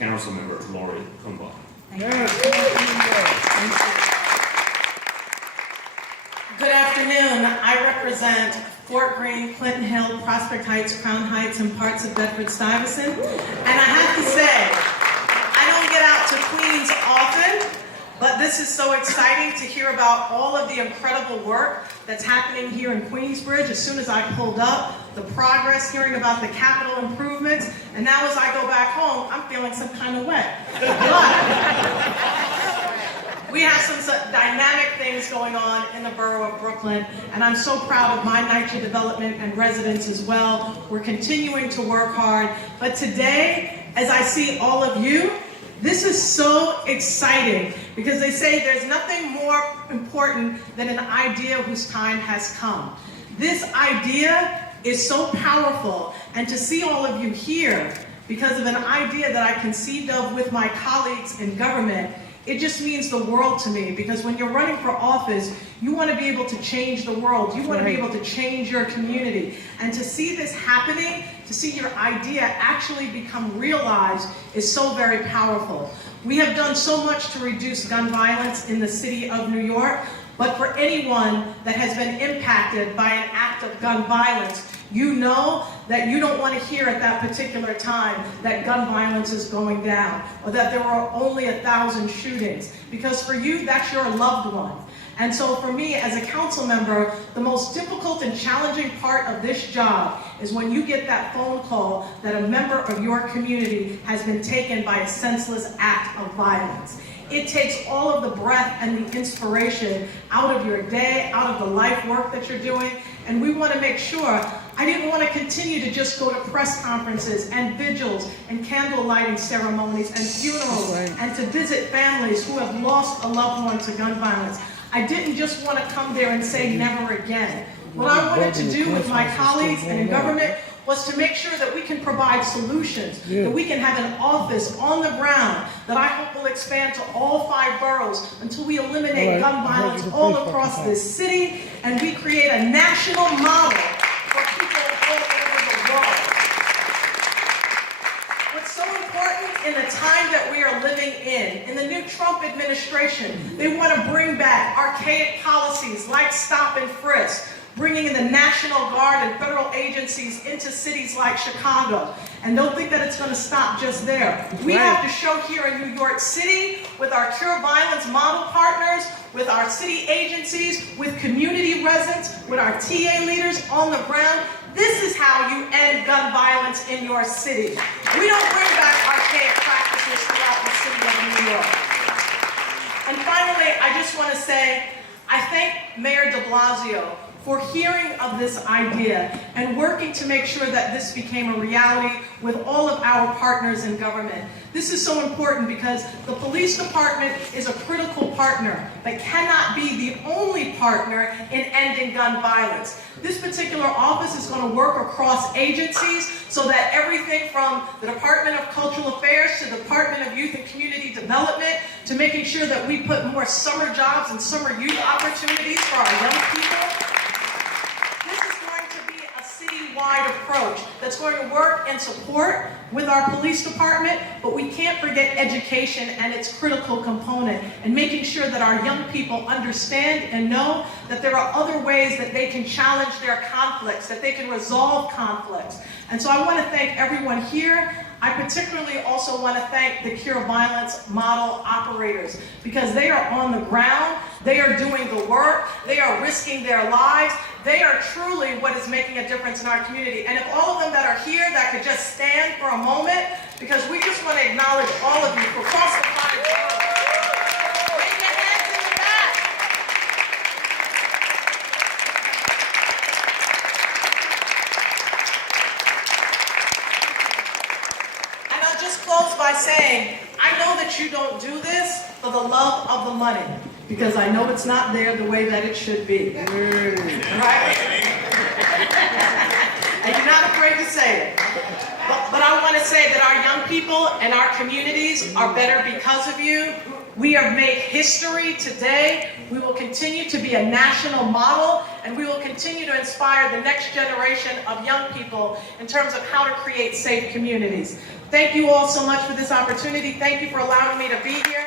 Councilmember Lori Kumbach. Good afternoon. I represent Fort Greene, Clinton Hill, Prospect Heights, Crown Heights, and parts of Bedford-Stuyvesant. And I have to say, I don't get out to Queens often, but this is so exciting to hear about all of the incredible work that's happening here in Queensbridge. As soon as I pulled up, the progress, hearing about the capital improvements, and now as I go back home, I'm feeling some kind of wet. But we have some dynamic things going on in the borough of Brooklyn, and I'm so proud of my NYCHA development and residents as well. We're continuing to work hard, but today, as I see all of you, this is so exciting because they say there's nothing more important than an idea whose time has come. This idea is so powerful, and to see all of you here because of an idea that I conceived of with my colleagues in government, it just means the world to me, because when you're running for office, you want to be able to change the world. You want to be able to change your community. And to see this happening, to see your idea actually become realized is so very powerful. We have done so much to reduce gun violence in the city of New York, but for anyone that has been impacted by an act of gun violence, you know that you don't want to hear at that particular time that gun violence is going down, or that there were only 1,000 shootings, because for you, that's your loved one. And so for me, as a council member, the most difficult and challenging part of this job is when you get that phone call that a member of your community has been taken by a senseless act of violence. It takes all of the breath and the inspiration out of your day, out of the life work that you're doing, and we want to make sure. I didn't want to continue to just go to press conferences and vigils and candle lighting ceremonies and funerals and to visit families who have lost a loved one to gun violence. I didn't just want to come there and say never again. What I wanted to do with my colleagues and in government was to make sure that we can provide solutions, that we can have an office on the ground that I hope will expand to all 5 boroughs until we eliminate gun violence all across this city, and we create a national model for people all over the world. What's so important in the time that we are living in the new Trump administration, they want to bring back archaic policies like stop and frisk, bringing in the National Guard and federal agencies into cities like Chicago. And don't think that it's going to stop just there. We have to show here in New York City, with our Cure Violence model partners, with our city agencies, with community residents, with our TA leaders on the ground, this is how you end gun violence in your city. We don't bring back archaic practices throughout the city of New York. And finally, I just want to say, I thank Mayor de Blasio for hearing of this idea and working to make sure that this became a reality with all of our partners in government. This is so important because the police department is a critical partner, but cannot be the only partner in ending gun violence. This particular office is going to work across agencies so that everything from the Department of Cultural Affairs to the Department of Youth and Community Development to making sure that we put more summer jobs and summer youth opportunities for our young people. Wide approach that's going to work and support with our police department, but we can't forget education and its critical component, and making sure that our young people understand and know that there are other ways that they can challenge their conflicts, that they can resolve conflicts. And so I want to thank everyone here. I particularly also want to thank the Cure Violence model operators, because they are on the ground, they are doing the work, they are risking their lives, they are truly what is making a difference in our community. And if all of them that are here that could just stand for a moment, because we just want to acknowledge all of you for across the fire. Wave your hands in the back. And I'll just close by saying, I know that you don't do this for the love of the money, because I know it's not there the way that it should be. Right? And you're not afraid to say it. But I want to say that our young people and our communities are better because of you. We have made history today. We will continue to be a national model, and we will continue to inspire the next generation of young people in terms of how to create safe communities. Thank you all so much for this opportunity. Thank you for allowing me to be here.